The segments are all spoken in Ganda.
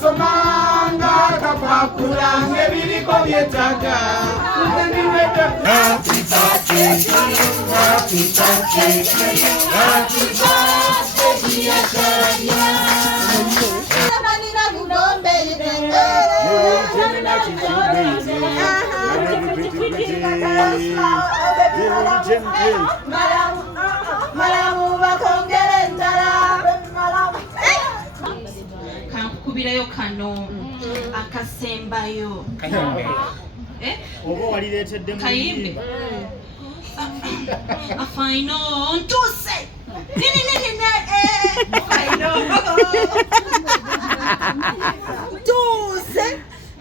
Somanga kapakula ngebiriko byetaka Happy birthday to you, happy birthday to you, happy birthday dear Tanya. Kubirayo kano akasembayo oba walireetedde mu kayimbe afaino ntuse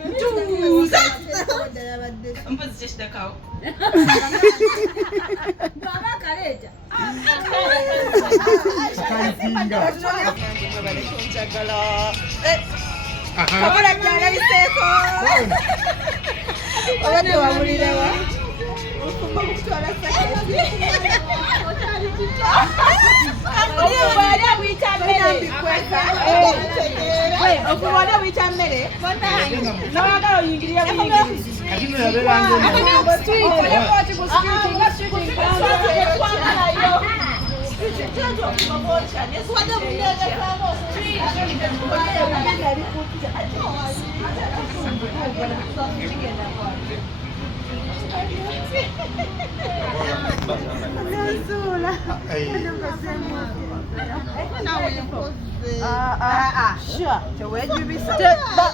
ntuse mpozi kyekidakawo Kabula jana biseko. Obadde wabulirawa? Okumba kutwala saketi. Amulira bwali abuyita mmere. Okuwona abuyita mmere. N'awagala oyingirira buyingirizi. Kino yabeeranga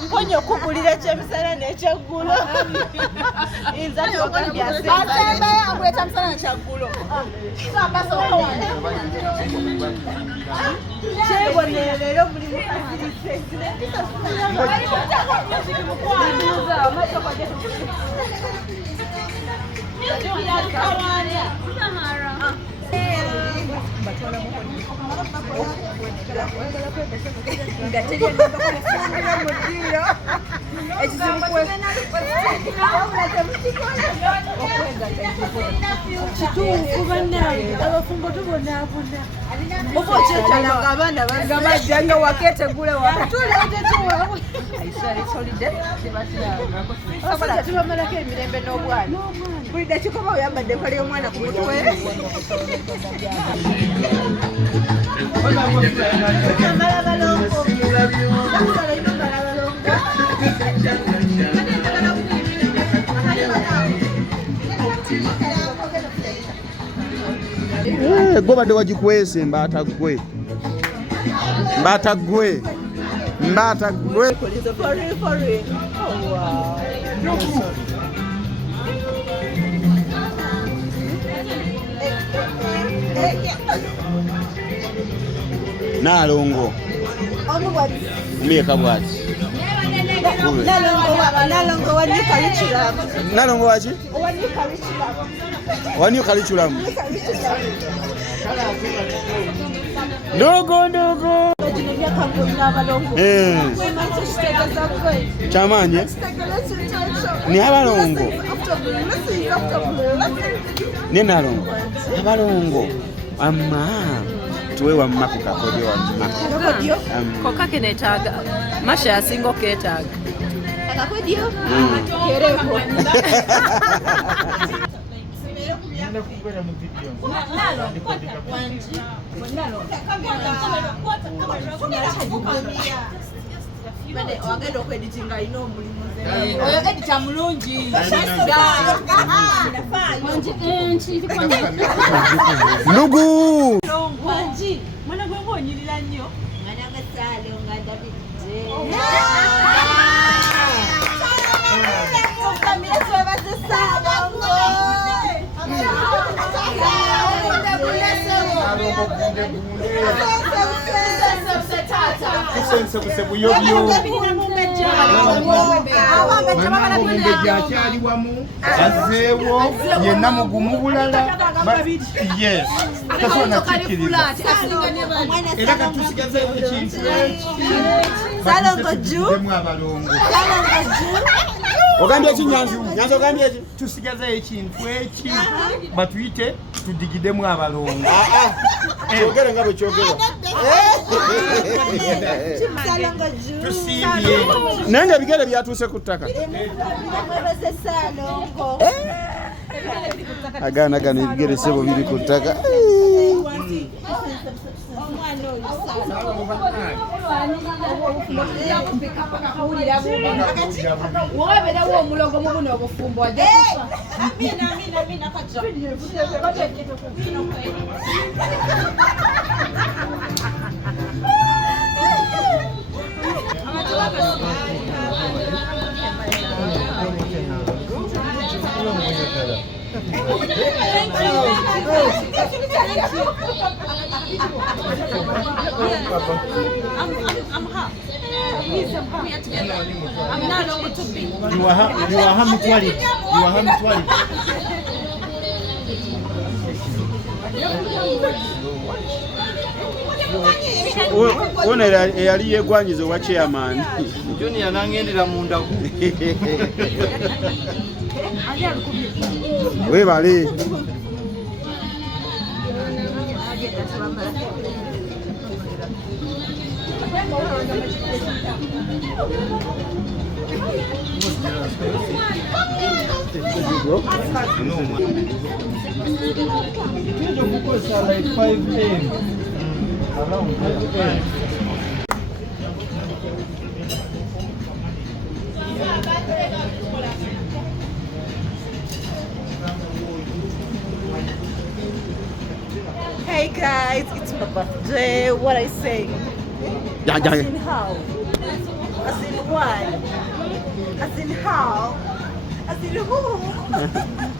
mponye okugulira ekyemisana n'ekyeggulo nza togambyasembaambweta musana nekyaggulo kyebonere leero mulimu kituufu bannange abafumbo tubonaabona oba okyekyalanga abaana bajjanga waketegule wakatuleetetuwaabwe tebamalako emirembe n'obwana buli dakikoba oyambadde empale y'omwana ku mutwe gwe badde wagikwese mbaata gwe Nalongo Mika bwati Nalongo wa new curriculum. Nalongo wachi? Wa new curriculum. Ndogo chamanye ni abalongo ni nalongo abalongo amma tuwe wa mma kukakodio wa mma koka kenetaga masha yasingo ketaga akakodio kereko wagenda okweditinga ino omulimu oyo edita mulungi Nugu wanji mwana gwe ngonyirira nnyo mwana gasalo nga David ensebusebu yobyo omumbejja akyali wamu azzeewo yenna mugumu bulala yes tasobola nakikkiriza era katusigazeewo ekintu salongojuemu abalongo ogambye eki nyanzu ogambye eki tusigazeeyo ekintu eki batuyite tudigiddemu abalongo kyogere nga bwe kyogera tusimbye naye nga ebigere byatuuse ku ttaka agaana gano ebigere sebo biri ku ttaka wobeerawo omulogo mu buno obufumbo You are mutuality. Ono eyali yegwanyiza owa chairman Junior nangendera mundaku webale Hey guys, it's my birthday. What I say? As in how? As in why? As in how? As in who?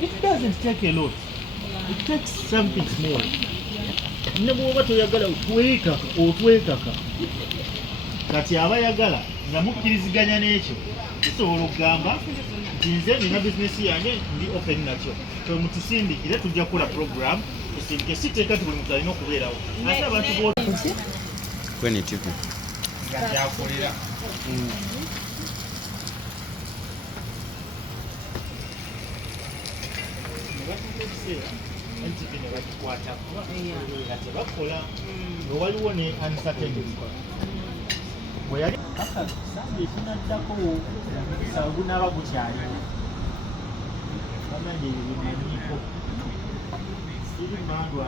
It doesn't take a lot. It takes something small. Nebwoba toyagala otwekaka kati abayagala nga mukkiriziganya n'ekyo tusobola okugamba nti nze nina bizinesi yange ndi open nakyo mutusindikire tujja kukola program tusindike siteeka ti buli muntu alina okubeerawo ate abantu kwenitivu nga kyakolera nti bino bakikwata nga tebakola nga waliwo ne uncertainty bwe yali sande ekinaddako gunaaba gukyali bamanye ebinaniiko iri mandwa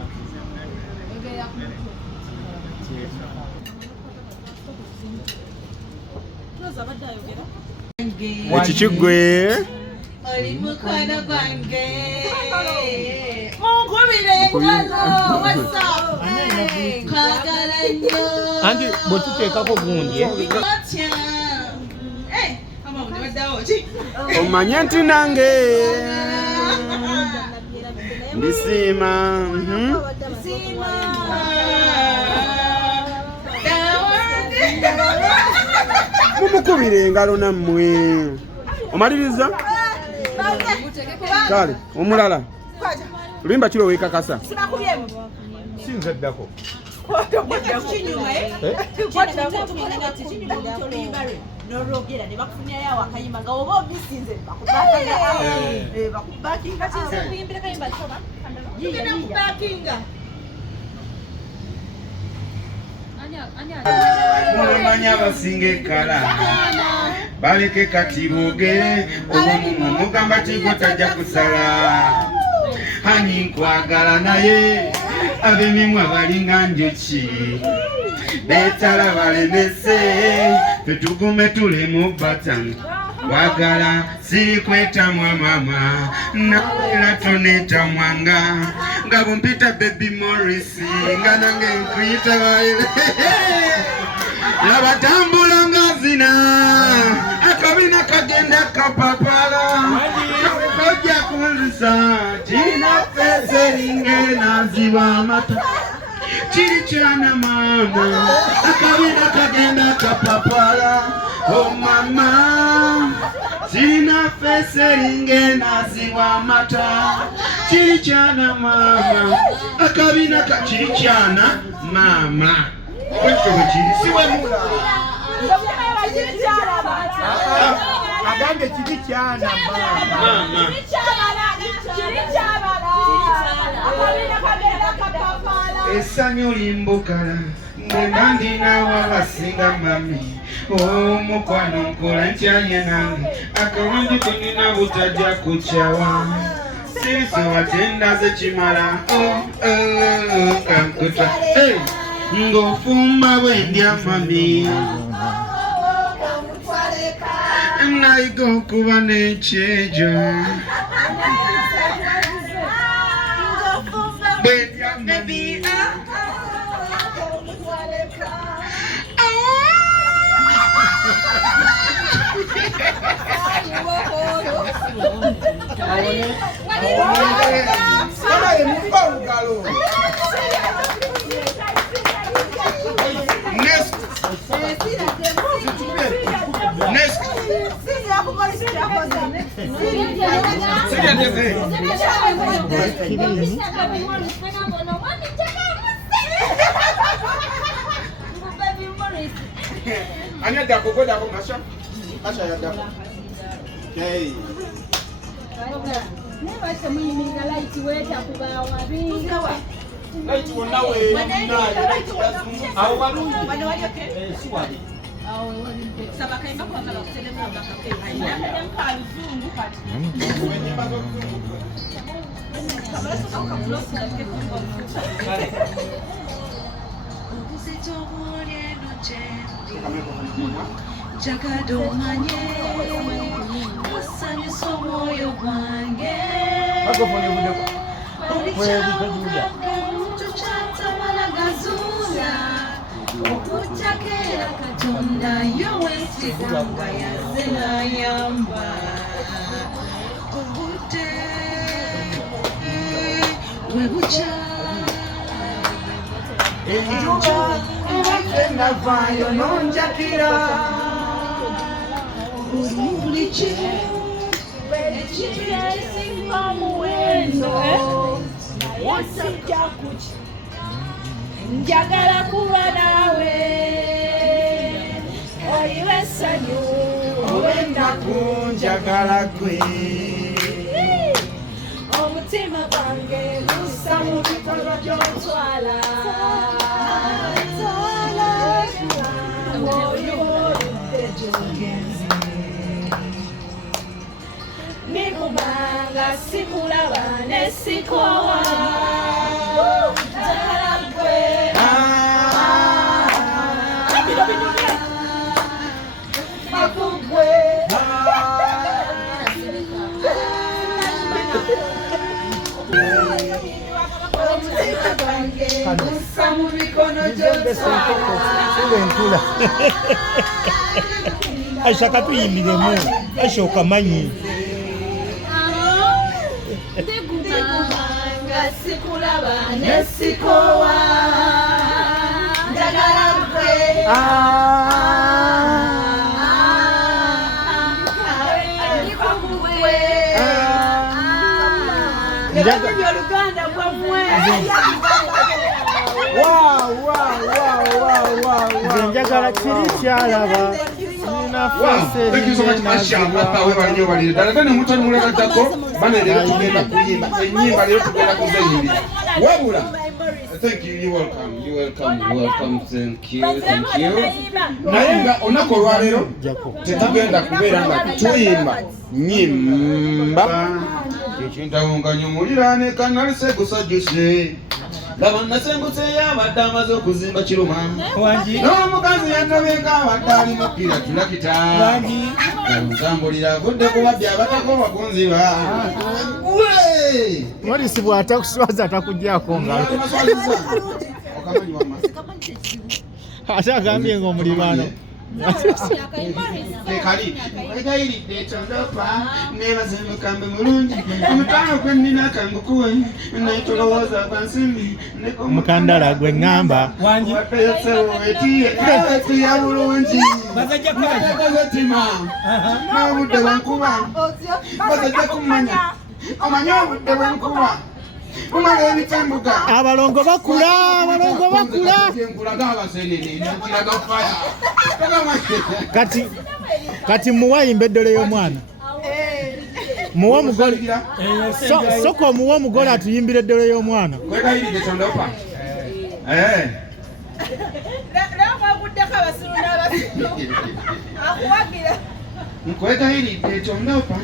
ekikigwe oli mukwano gwange munkubire wano whatsapp kwagala nnyo andi bwe tuteekako gundi omanye nti nange ndisiima mukubire engalo nammwe. Omaliriza? Kale, omulala. Luyimba kiro weekakasa. Sinze ddako. Norogera ne bakufunya yawo akayimba nga oba obisinze bakubakinga kuyimbira kayimba kisoba kubakinga Mulumanya basinga ekkala baleke kati boogere obumu mugamba kigo tajja kusala hani nkwagala naye ab'emimwa balinga njuki betala balemese tetugume tule mu batan wagala siri kwetamwa mama nawera tonetamwanga nga bumpita baby Morris nga nange nkuyita baile nabatambula nga zina akabina kagenda kapapala kojja kunzisa tina feseringe naziba amata chiri chana mama akabina kagenda kapapala oh mama tina feseringe naziba mata chiri chana mama akabina kachiri chana mama kwecho chiri siwe mula Agambe kiri kyana mama. Esanyo limbukala ngenda ndinawo abasinga mami omukwano nkola nkyanye nange akawanju tenina butajja kukyawa sirisoba tendaze kimala kankuta ng'ofumba bwendya mami nayiga okuba n'ekyejo bwendya mami Next. Anya dako go dako masha. Masha ya dako. Okay. Never tell me you light wait akubawa bingawa. Light wona we na. Awo balungi. Bano wali okay. Siwali. Saba kaimba kwa kala kutelema bakapeka. Ndio mkali zungu kati. Jagadomanye usanyusa moyo wange okutakera katonda yowesiganga yazenayamba obudde webuca Enjuba enavayo nonjakira buliche Ekiresinga muwendo wasijja kuki njagala kuba naawe oyiwe essanyu obennaku njagala gwe omutima gwange gusa mu bikolwa gy'otwala ng'oyoludde gy'ogenze nikubanga sikulaba ne sikowa njagala gwe akugwe omutima gwange gusa mu mikono gy'otwala Aisha katuyimbiremu Aisha okamanyi nikubanga sikulaba ne sikowa njagala gwe oluganda gwammwe nze njagala kiri kyalaba nina fase Thank you so much, Asha. Papa, we bali bali. Dada ni mtu muleka tako. Bana leo tugenda kuyimba. Enyimba leo tugenda kuzeyimba. Wabula. Thank you. You welcome. You welcome. Thank you. Nayenga onakolwa lero. Tetugenda kubeera nga tuyimba. Nyimba. Ekintaunga nyumulirane kanalise gusajuse. Laba nasengutse yabadde amaze okuzimba kiruma. N'omukazi yatobeka abadde mukira tulakita. Ntambulira avudde ku babbi abatako bakunziba. Morisi bw'atakuswaza atakugyako ngalo. Ate agambye ng'omuliraano. Kekayiridde tondopa nebaze mukambe mulungi omutwalo gwe nnina kangukuwe naye tolowooza gwansimbi Mukandala gwe ŋŋamba etiya bulungi bazetima n'obudde bwenkuba bazajja kumanya omanye obudde bwenkuba umala ebitambuga abalongo bakula kati muwa yimba eddole y'omwana muwa omugole soka omuwa omugole atuyimbira eddole y'omwana kwekayiridde tondopa namwaguddeko abasiru n'abasiru akuwagira nkwekayiridde tondopa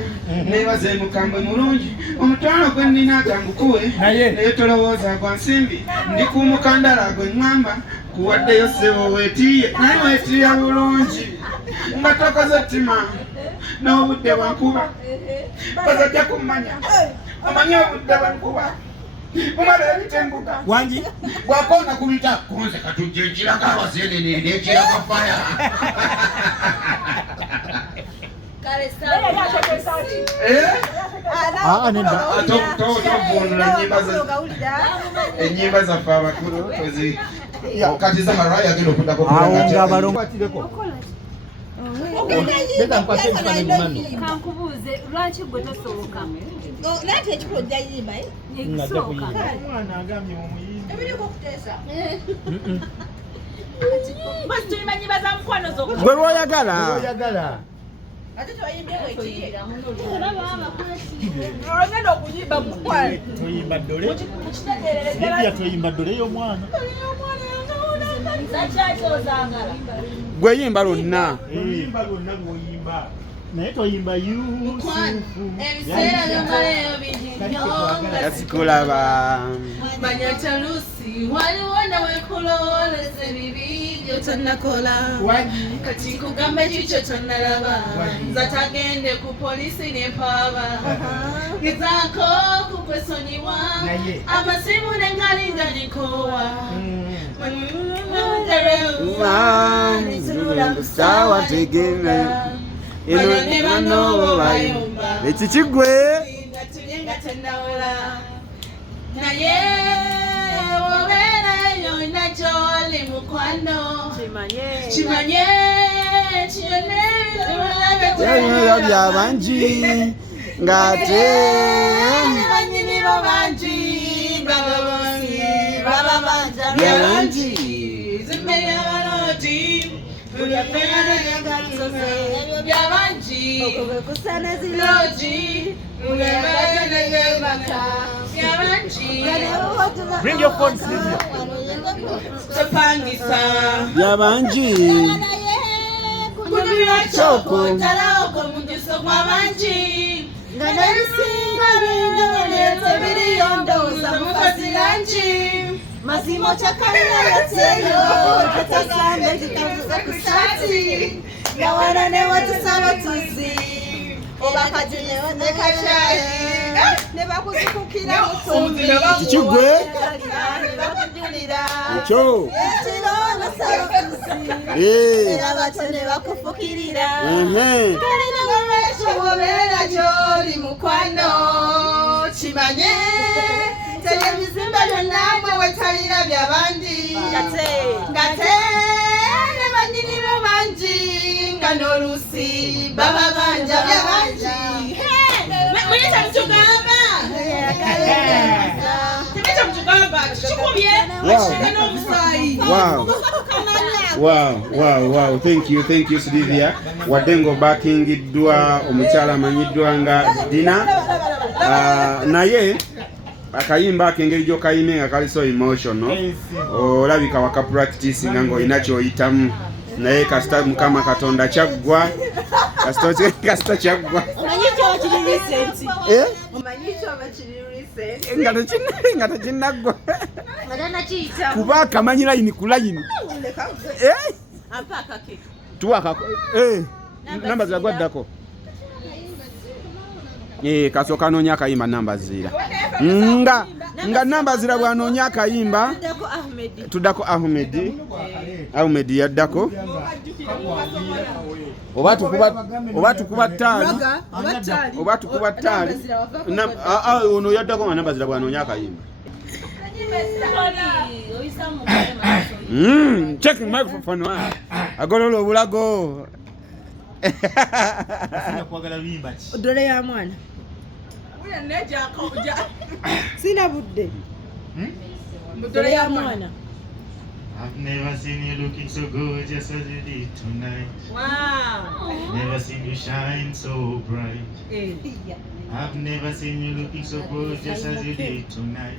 nebaze mukambwe mulungi omutwalo gwe nnina gangukuwe naye tolowooza gwa nsimbi ndi ku mukandala gwe ŋŋamba kuwaddeyo ssebo weetiye naye weetiya bulungi nga tokoze ttima n'obudde bwenkuba bazajja kumanya omanye obudde bwenkuba umala ebitembuga Wangi bwakoona kubita kunze katujja ekiraga abasenene n'ekiraga faya tovunula enyimba zaffe abakulu kati Zahara yagenda okuddako kankubuuze lwaki gwe tosoboka nate ekikulu jayimba ekisooka omwana agambye omuyimbi basi tuyimba nyimba za mukwano zokka gwe lwoyagala ate twayimbye wekiye olwagenda okuyimba mukwano toyimba ddole Sylvia toyimba ddole y'omwana gwe yimba lwonna oyimba lwonna lw'oyimba naye toyimba yusufu ebiseera byomaleyo bijijjo yasikulaba manya talusi waliwo nawekulowoleza ebibi byotonnakola kati nkugamba kikyo tonnalaba zatagende ku polisi nempaaba gezaako kukwesonyiwa amasimu nengalinga gikowa sawa tegeme ekikigwe naye obeerayo nakyoli mukwano kimanye ebibiro byabangi ng'ate banyinibo bangi byabangi zimmere abaloti byabangi logi bring your phone Sylvia topangisa byabangi kyoko talaoko mugiso gwabangi nga nebisinga bindoleete biriyondooza mukazi langi mazimo kyakalira yateyo tatagambe kikavuza ku saati nga wana newatusaba tuzi obakati nekakyayi nebakuzikukira ekikigwe nebakujulira ekyo ekiro nasabakuzi era batyo nebakufukirira kalina balwekyo obeera gy'oli mukwano kimanye telebizimba byonnamwe wetalira byabandi ngate ne banyinibo bangi nga n'oluusi baba banja byabangi muyita mutugamba Wow. Thank you Sylvia. Wadengo backingiddwa omukyala amanyiddwa nga Dina. Naye akayimba akengeri gy'okayime nga kali so emotional. Olabika waka practice nga ng'olina ky'oyitamu. Naye kasita Mukama Katonda kyaggwa. Kasita kyaggwa. Nga tekinnaggwa. Kuba akamanyi layini ku layini. Tuwaka. Namba zira gwaddako. Kasooka anoonya akayimba namba zira. Nga namba zira bw'anoonya akayimba. Tuddako Ahmed yaddako. Oba tukuba ttaali. Ono yaddako nga namba zira bw'anoonya akayimba. Check microphone. Agolola obulago. Dole ya mwana. Sina budde. Dole ya mwana. I've never seen you looking so gorgeous as you did tonight. Wow. Never seen you shine so bright. I've never seen you looking so gorgeous as you did tonight.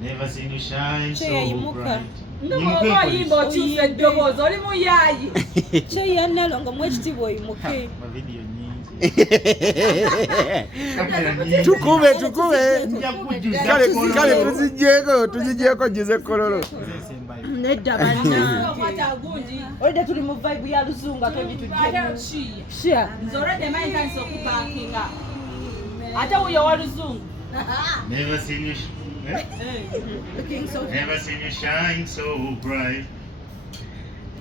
Never seen you shine so bright. Tukube kale tuzigyeko jize kololo. Nedda bana. Ode tuli mu vibe ya luzungu akebi tujje. Shia. Nzorede mind so kubankinga. Ata uyo wa luzungu. Never seen you Never seen you shine so bright.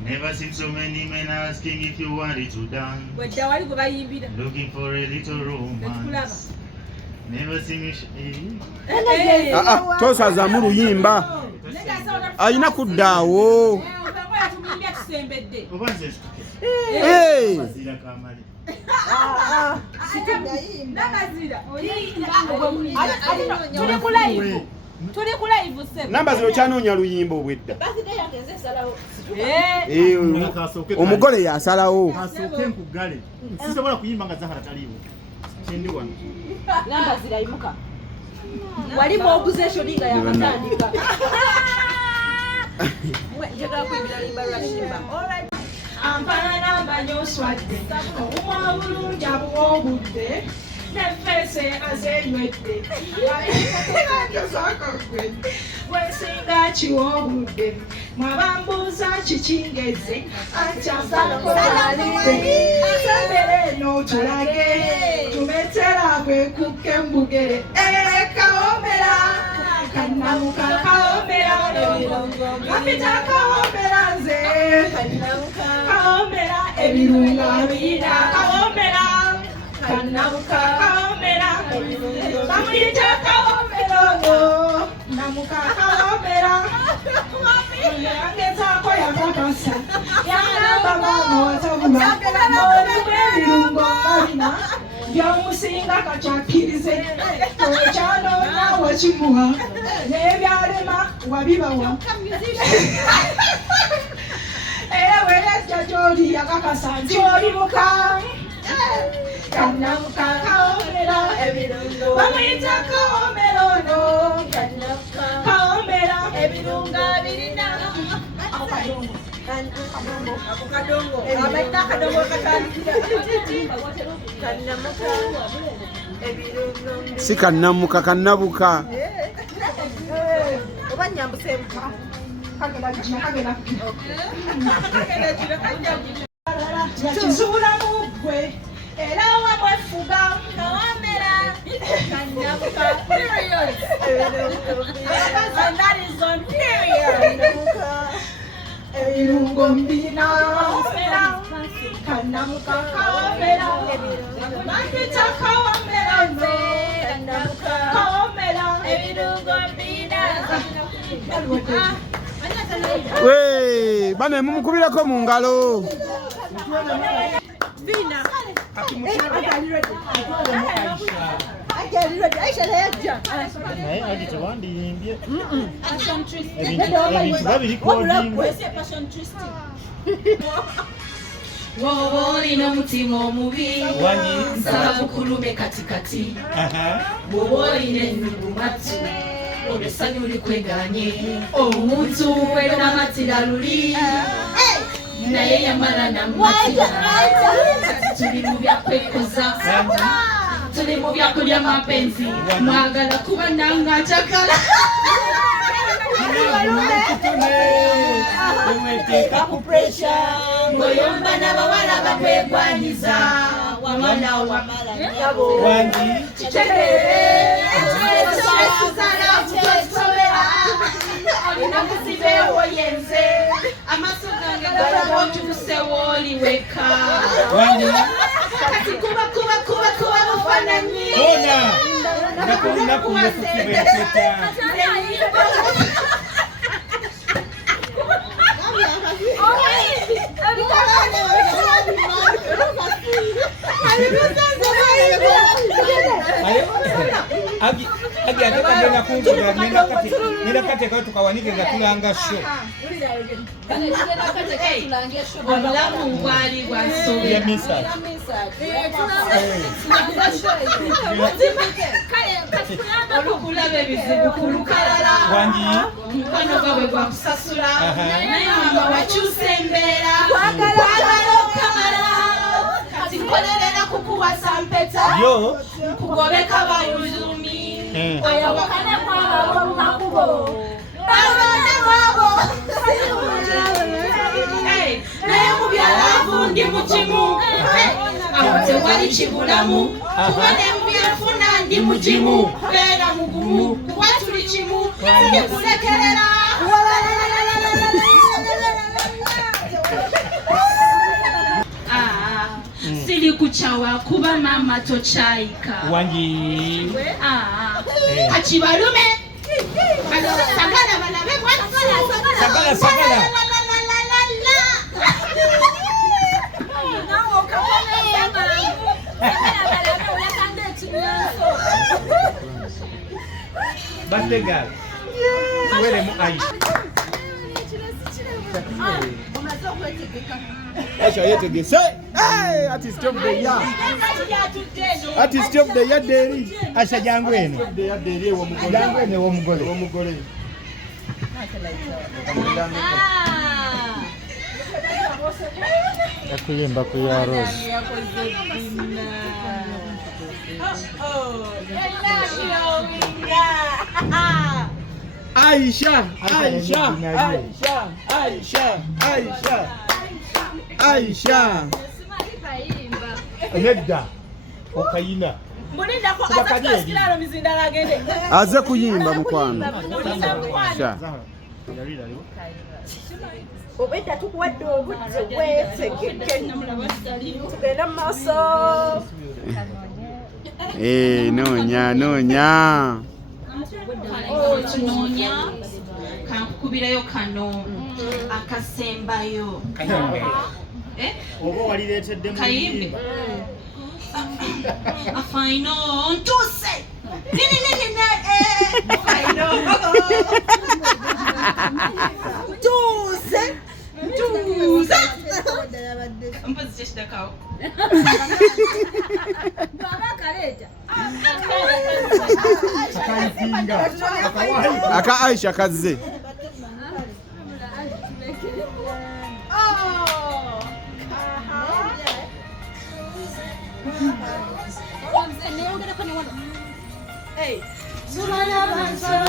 Never seen so many men asking if you wanted to dance. Looking for a little romance. Never seen you Tosa za muru yimba. Ayina kuddaawo. Namba zino kyanoonya luyimba obwedda. Omugole yasalawo. Kasooke nkugale. Sisobola kuyimba nga Zahara taliiwo. Kyendi wano. Namba zirayimuka. Wali mu opposition nga yakatandika. Njagala kuyimbira limba lwa Shimba. Ampana namba nyoswadde. Omwa bulungi abwobudde. Nefese azenywedde. Wesinga kiwobudde. Mwabambuuza kikingeze. Akyasalakolalibe. Asembere n'otulage. Tumetera gwe kukke mbugere. Kawomera. Kannamuka kawomera. Kapita kawomera nze. Kawomera ebirunga biyina. Kawomera. Kannamuka kawomera. Bamuyita kawomera. Namuka kawomera. Yangezaako yakakasa. Yagamba maama watabula. Olimu ebirungo balina. Byomusinga kakyakkirize. Ekyanoonya wakimuha. N'ebyalema wabibawa. Era werejja gy'oli yakakasa nti oli muka. Kannamuka kawomera ebirungo. Bamuyita kawomera ono. Kawomera ebirungo birina. Akadongo. Abaita akadongo katandikira. Kannamuka ebirungo. Si kannamuka kannabuka. Oba nyambuse ebuka. Kagenda Kizuula mu ggwe. Era wamwefuga. Kawomera. Kannamuka. Period. And that is on period. Ebirungo mbina. Kannamuka kawomera. Bamuyita kawomera nze. Kawomera ebirungo mbina. Bane mumukubirako mu ngalo. Vina. Wowo olina omutima omubi nsaba bukulume katikati wowo olina ennungu matu olwesanyu likweganye omuntu wenamatira luli naye yamala namatira tuli mu byakwekoza tuli mu byakulya mapenzi mwagala kuba nanga njagala ngoyomba n'abawala bakwegwanyiza wamala olina kuziba ewoyenze amaaso gange galaba otuuse wooli weka kati kuba bufaananyi Nina tukawanike nga tulanga show. Obulamu bwali bwa nsobi Ya misa. olukulabe ebizibu ku lukalala mukwano gwabwe gwa kusasula naye mama wakyusa embeera kwagala okamala kati nkolerera kukuwasa mpeta kugobeka bayuzumi oyawakane kwabo mumakubo balonde mwabo naye mu byalavu ndi mukimu awo tewali kibulamu kuba ne mu byenfuna ndi mukimu beera mugumu kuba tuli kimu sikulekerera siri kuchawa kuba mama tochayika wangi kachibalume sagala balabe sagala birthday girl tuwele mu Aisha Aisha yetegese artist of the year artist of the year deri Aisha jangu eno deri wo mugole yakuyimba ku ya Rose Aisha nedda okayina aze kuyimba mukwano obedda tukuwadde obudde bwetegeke tugenda mu maaso noonya tunoonya kankukubirayo kano akasembayo oba walireetedde kayimbi afaino ntuse ntuze mpozi kyekidakawo aka Aisha kazze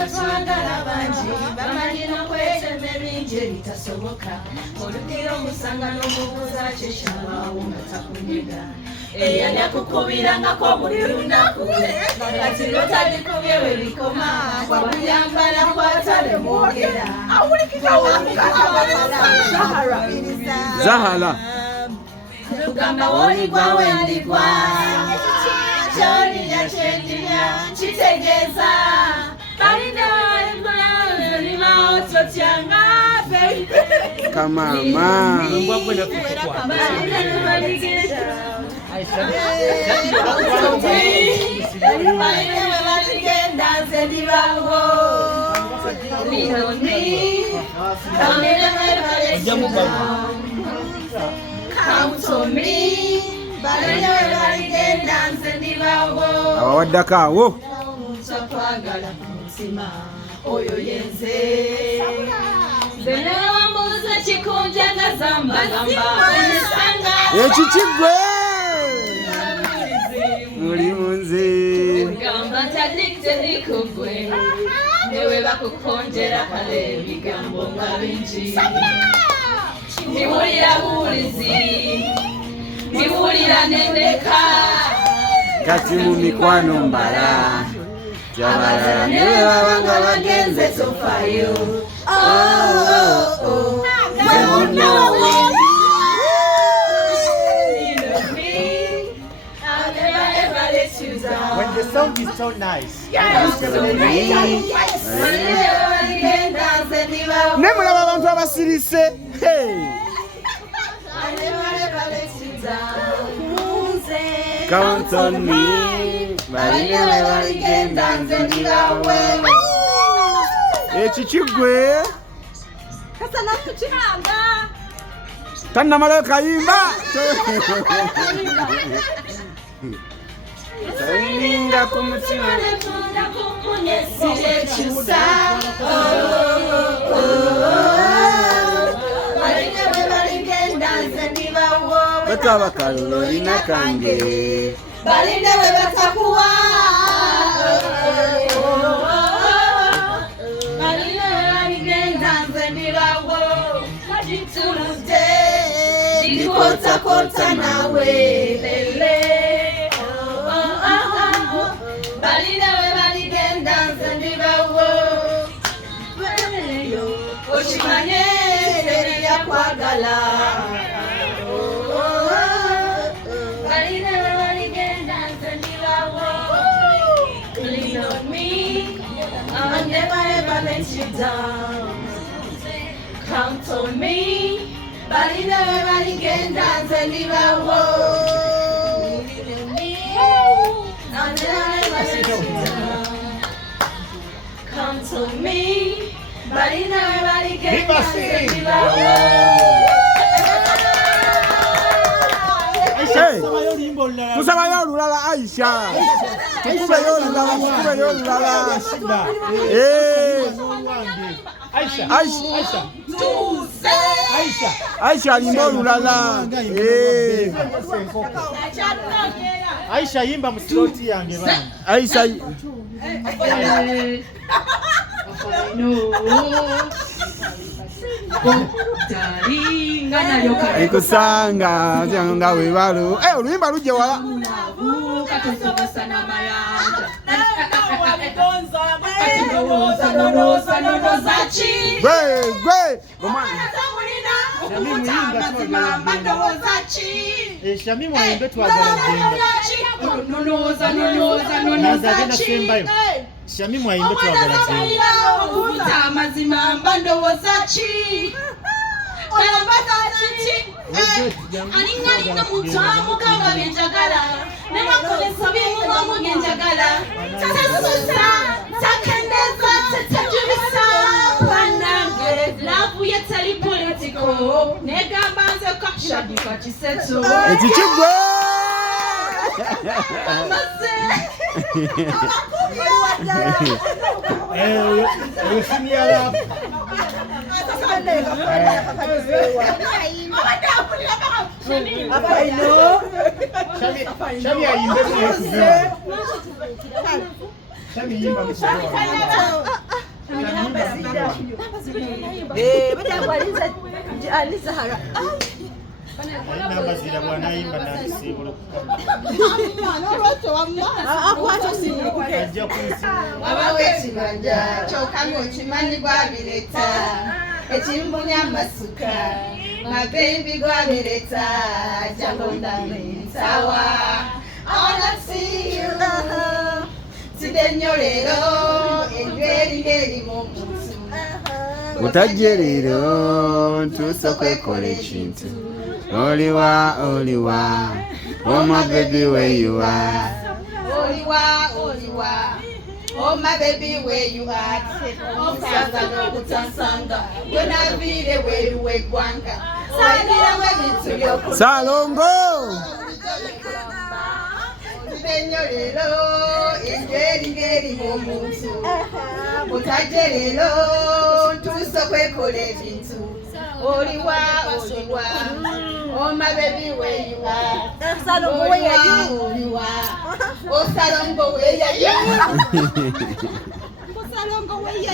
twagala bangi bamanyira okwetemba ebingi ebitasoboka olugero omusanga n'omubuuza kyeshabawo nga takunyega eyali akukubirangako buli lunaku kati lotandikubye we bikoma wabuyambala kwatale mwogera Zahara lugamba woligwa wendigwa kyolirya kyendirya kitegeeza balina waligulima ototyanga fe Kamama. Awaddakaawo. Oyo yenze Zenewambuza chikunja na zamba Ekikigwe Muri munze Gamba tadikte nikugwe Newe bakukonjera kale bigambo nga bingi Niwulira bulizi Niwulira nendeka Kati mu mikwano mbala Abazala newe babanga bagenze tofayo When the song is so nice. Nemulaba abantu abasirise. Count on me. Ekikigwe tannamala kayimba tayininga ku mutima bataba kalolina kange balinde we batakuwa balinde we baligenda nze ndirawo turude ndikota nawe lele balinde we baligenda nze ndirawo okimanye teri yakwagala I'll never ever let you down. Count on me, but you never again dance and leave a wall. I'll never let you down. Count on me, but you never again dance and leave a wall. Tusabayo olulala Aisha. Tukubeyo olulala. Aisha alimba olulala. Aisha yimba mu slot yange bana. Aisha Ekusanga nga webalo. Oluyimba lujje wala. Gwe. Shami mwayimbe twagala genda. Shami mwayimbe twagala genda. Amazima mbandowooza ki? Alingalinga mutamu kama byenjagala nebakolesa byemubamu byenjagala tasusa takendeza tetajubisa banange lavu yetali politiko negamba nze kashabika kiseto ekikigwe Baby Guamireta, Jangonda Sawa. I wanna see you today, Yorero, and very, very moment. Utajje leero ntuuse okwekola ekintu. Oliwa. Oh my baby where you are. Oliwa. Oh my baby where you are. Okusanga n'okutasanga. Wenavire weruwe gwanga. Salira webitu by'okulya. Salongo. Nnyo leero engeri omuntu. Utajje leero ntuuse okwekola ekintu. Oliwa. Oh my baby where you are. Salongo where you are. Oh Salongo where you are. Salongo where you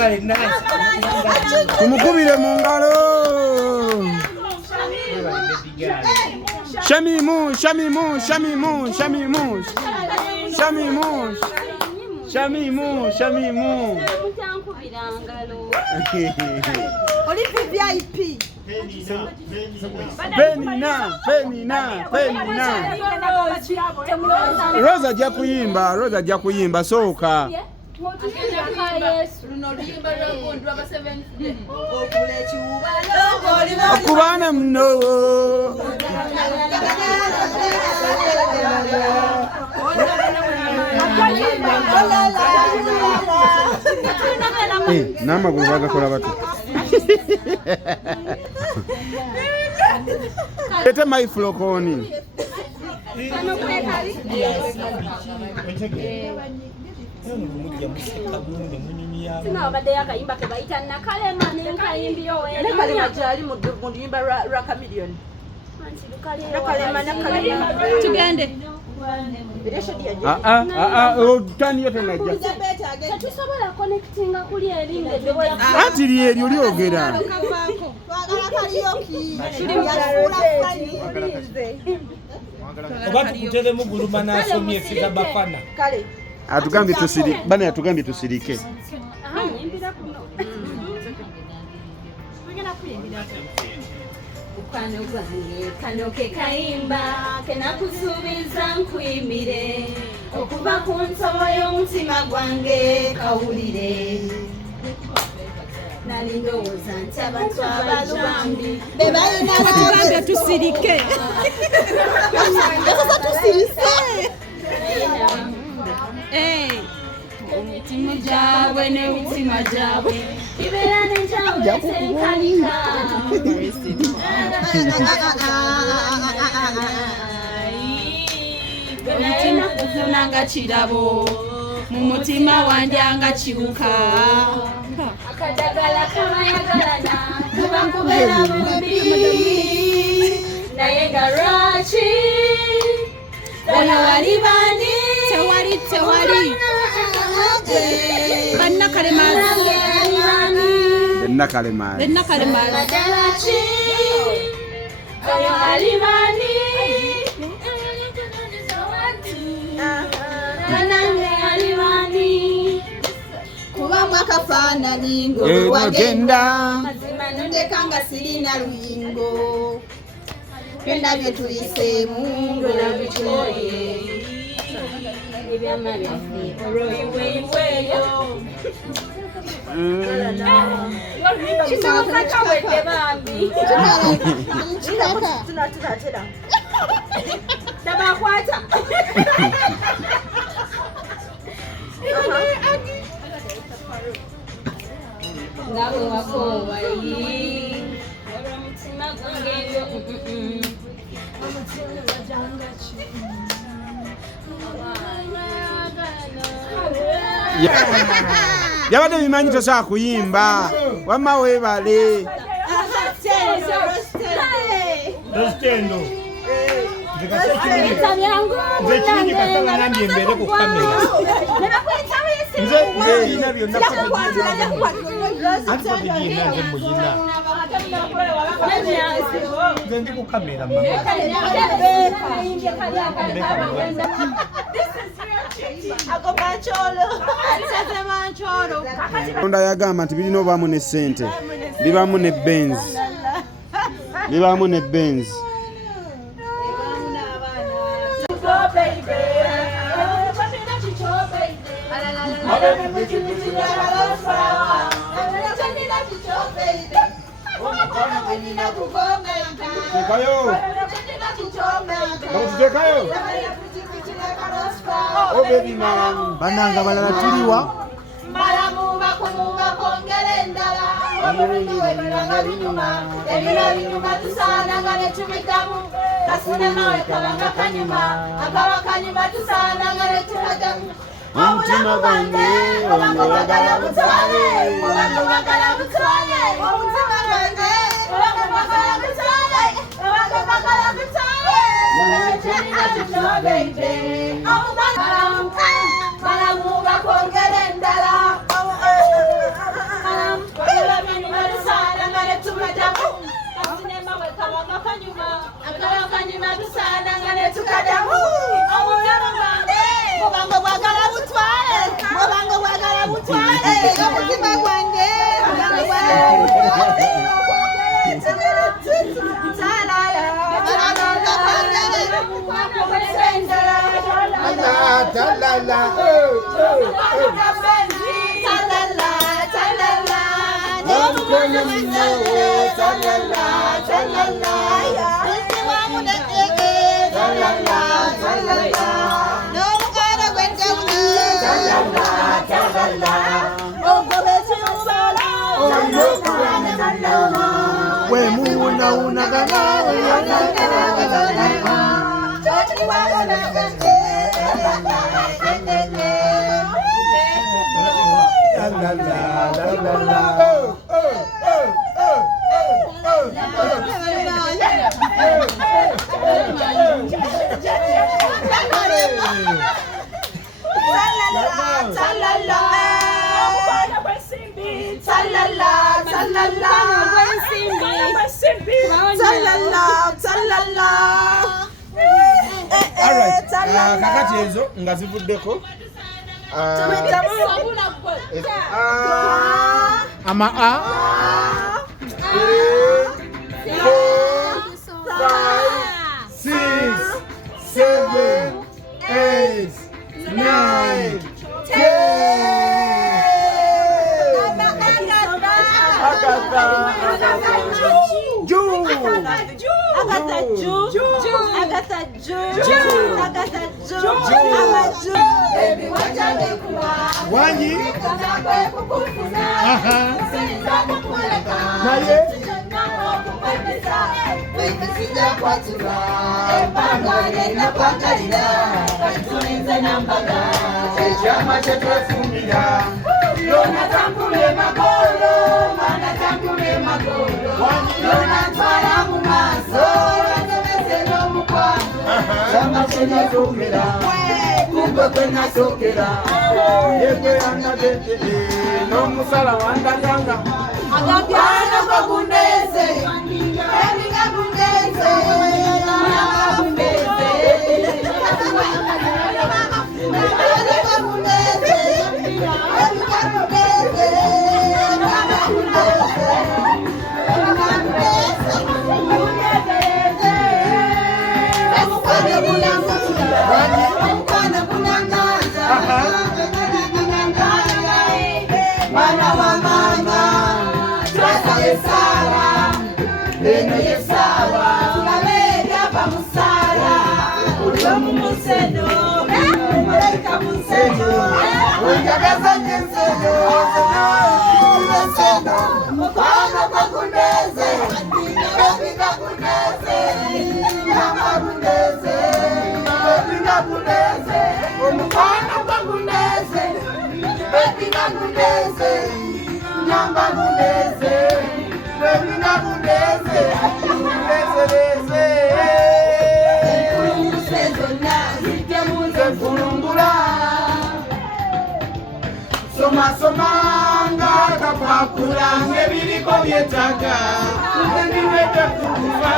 are. Tumukubire mu ngalo. Shamimu. Oli VIP. Penina. Rosa ajja kuyimba sooka. Okubaana muno. N'amagulu bagakola bato. Lete maifulokoni. Sinabadde yakayimba ke bayita Nakalema n'enkayimbi Nakalema gyali mu luyimba lwa Chameleone. Nakalema. Tugende. Tani yote najja. Tetusobola connectinga kuli erinde eddoboola. Ati lyeryo lyogera. Oba tukuteremu guluma n'asomye fika bafana. Atugambye tusirike. Bana yatugambye tusirike. Mukwano gwange kano ke kayimba kenakusuubiza nkuyimire okuva ku nsobo y'omutima gwange kawulire nali ndowooza nti abantu abalubambi be balina Batugambye tusirike. Sasa tusirise. emitima gyabwe n'emitima gyabwe ibeera n'enjawulo etenkanika naye nakufuna nga kirabo mu mutima wange nga kiwuka akadagala kamayagalana kuba nkubeera bumbi naye nga lwaki bano wali bandi Tewali. Nakalema. badalaki bano wali bandi nange wali bandi kuba mwakafaananyi Wagenda. mazima nondekanga sirina luyingo byonna bye tuliseemu ngolabikyoye ebyama byaffe olwoyiweyiweeyo kisoboka kawedde bambi Tunatera. nabakwata nga bwe wakoowayi olw'omutima gwange ebyo Yabadde bimanyi tosobola kuyimba. Wamma weebale. Rostendo. Nze kirungi kasaba nambye mbeere ku kamera. Nze muyina byonna ate tugenda nze muyina. Nze ndi ku kamera mama. Katonda yagamba nti birina obaamu ne ssente. Bibaamu ne Benz. Bibaamu ne Benz. Bananga balala tuliwa Malamuba kumuba kongere ndala Omurundi webiranga binyuma Ebira binyuma tusana ngane tubitamu Kasune mawe kabanga kanyuma Akawa kanyuma tusana ngane tubitamu Omutima gwange Obango bagala butwale Obango bagala butwale Omutima gwange Obango bagala butwale Obango bagala butwale Chenina tuto baby Malamuba kongere ndala we muna unagana kakati ezo nga zivuddeko ama a 5 6 7 8 9 Wanyi no musala wandaganga Agapyana kwa gundeze Eminga gundeze Mama gundeze Eminga gundeze Eminga gundeze Mama gundeze Eminga gundeze Emukwana kunangaza Emukwana kunangaza Mana wa mama Twasa yesala Eno yesawa Tunamega pa musala Ulo mumuseno Malaika museno Ujagaza nyeseno Museno Mukwana kwa kundeze Epika kundeze Nama kundeze Epika kundeze Mukwana kwa kundeze Epika kundeze Namba kundeze Epika kundeze Kundeze Musezona Zite muze kulungula Soma soma Ngaka kwa kulange Biliko byetaka Kuzendiwete kukufa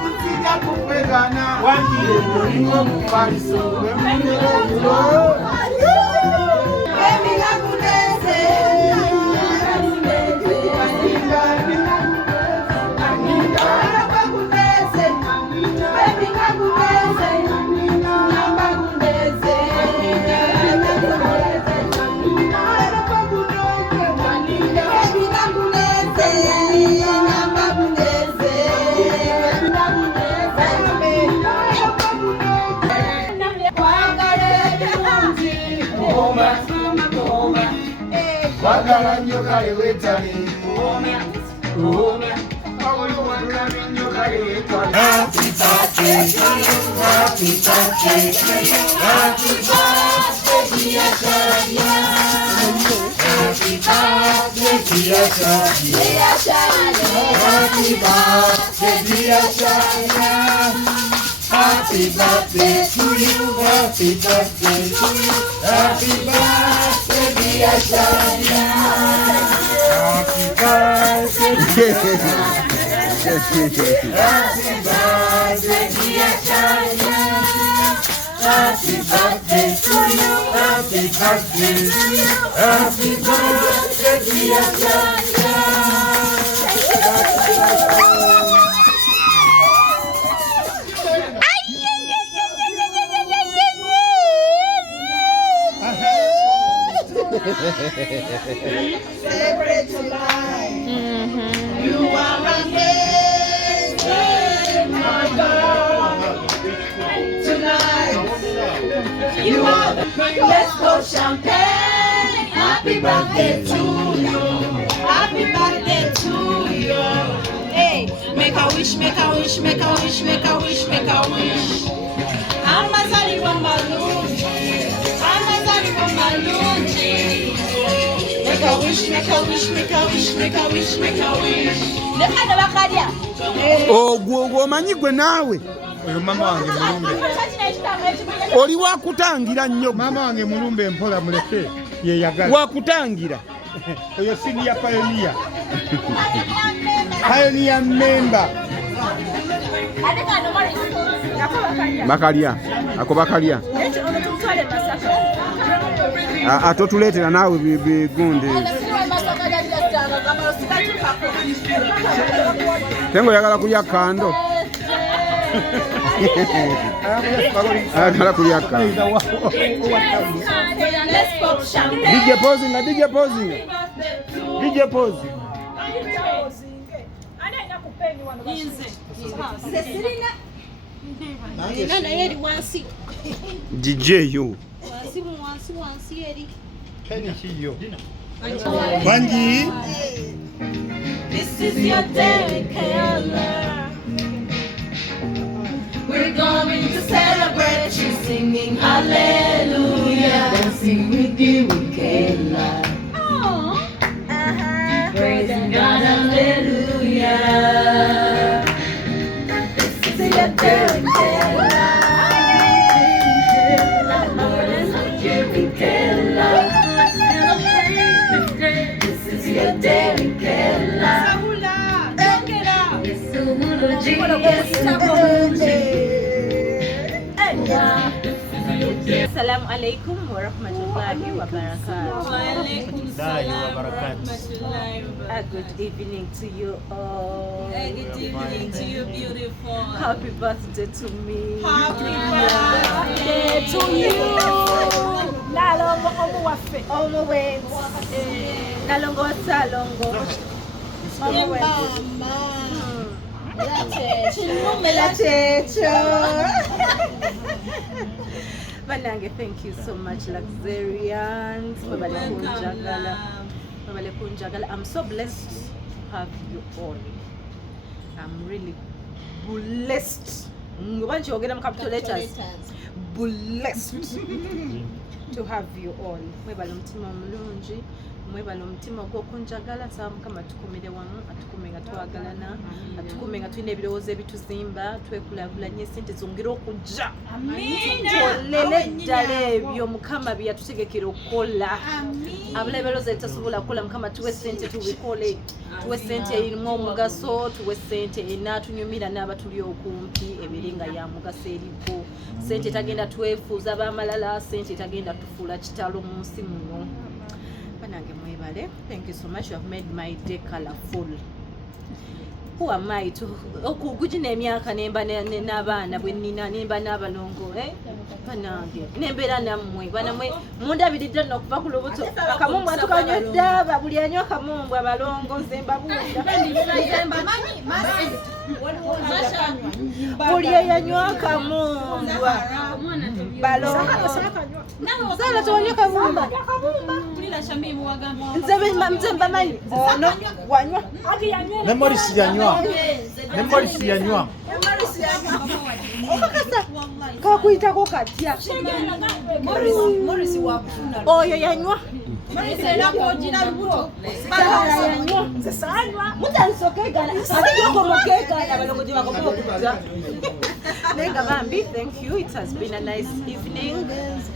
Kutika kukwegana Wanjile mulingo mufaliso Wemundele ulo Epika kundeze Namba kundeze Oyagala nnyo kale weetale. Happy birthday to you, happy birthday to you, happy birthday dear Shania. Happy birthday dear Shania. Happy birthday dear Shania. Happy birthday to you, happy birthday to you, happy birthday dear Shania. Happy birthday dear Shania. Happy birthday dear Shania. Happy birthday to you, happy birthday to you, happy birthday dear Shania. Celebrate your life. You are amazing, my God. Tonight, you are. Let's go champagne. Happy birthday to you. Happy birthday to you. Hey, make a wish, make a wish, make a wish, make a wish, make a wish. Amazali Mamalunji. Amazali Mamalunji. Make a wish, make a wish, make a wish, make a wish, make a wish. Nekana bakadia. Ogwo omanyi gwe naawe. Oyo mama wange mulumbe. Oli wakutangira nnyo. Mama wange mulumbe mpola muleke yeyagala. Wakutangira. Oyo senior pioneer. Pioneer member. Bakalya. Ako bakalya. Atotuleetera naawe bigundi. Tengo yagala kulya kando. Ayagala kulya kando. DJ posing, DJ posing. DJ posing. DJ yo. Banji. This is your day, Kayla. We're going to celebrate you, singing hallelujah. Dancing with you, Kayla. Praising God, hallelujah. This is your day, Kayla. Lord is with you, Kayla. This is your day, Kayla. Assalamu alaikum wa rahmatullahi wa barakatuh. A good evening to you all. A good evening to you, beautiful. Happy birthday to me. Happy birthday to you. Nalongo omuwafe. Omuwenzi. Nalongo salongo. Omuwenzi. Banange, thank you so much, Luxurians. I'm so blessed to have you all. I'm really blessed. Once you get them capital letters, blessed to have you all. Mwebala omutima ogw'okunjagala saawa Mukama tukumire wamu, atukume nga twagalana, atukume nga tulina ebirowoozo ebituzimba, twekulaakulanye ssente zongere okujja. Tutolere ddala ebyo Mukama bye yatutegekera okukola. Abulabe ebirowoozo ebitasobola kukola Mukama tuwe ssente tubikole, tuwe ssente erimu omugaso, tuwe ssente enaatunyumira n'abatuli okumpi ebiri nga ya mugaso eriko. Ssente etagenda twefuuza b'amalala, ssente etagenda tufuula kitalo mu nsi muno. Banange mwebale, thank you so much. You have made my day colorful. Who am I to okugujina emyaka nemba n'abaana bwe nnina nemba n'abalongo banange nembera nammwe banamwe mundabiridde n'okuva ku lubuto akamumbwa tukanywedde aba buli anywa akamumbwa abalongo nze mbabulira buli eyanywa akamumbwa balo sala tuwanye kavumba nze mbamanyi ono wanywa ne Morris yanywa okakasa kakuyitako katya oyo yanywa Nenga bambi, thank you. It has been a nice evening,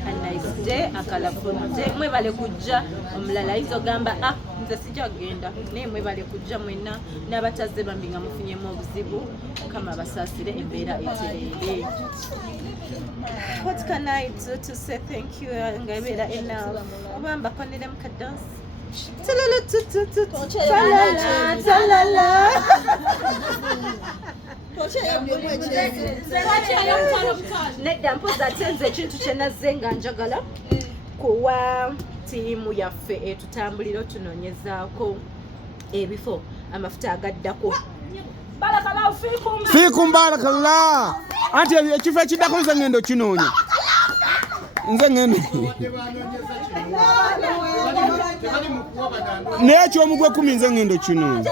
a nice day, a colorful day. Mwebale kujja omulala izo gamba nze sijja kugenda naye mwebale kujja mwenna n'abatazze bambi nga mufunyemu obuzibu kama basaasire embeera eterere. What can I do to say thank you nga ebeera enough? Oba mbakonere mu kadansi talala nedda mpoza ate nze ekintu kye nazze nga njagala kuwa tiimu yaffe etutambulira otunoonyezaako ebifo amafuta agaddako fiikum barakallah anti ekifo ekiddako nze ngendo kinoonya nze ngendo naye ekyomugwe 10 nze ngendo kinoonya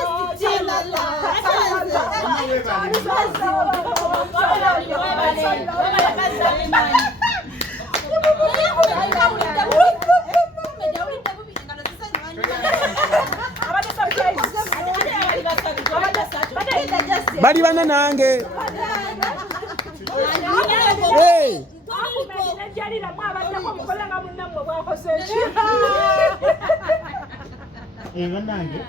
bali bana nange bannange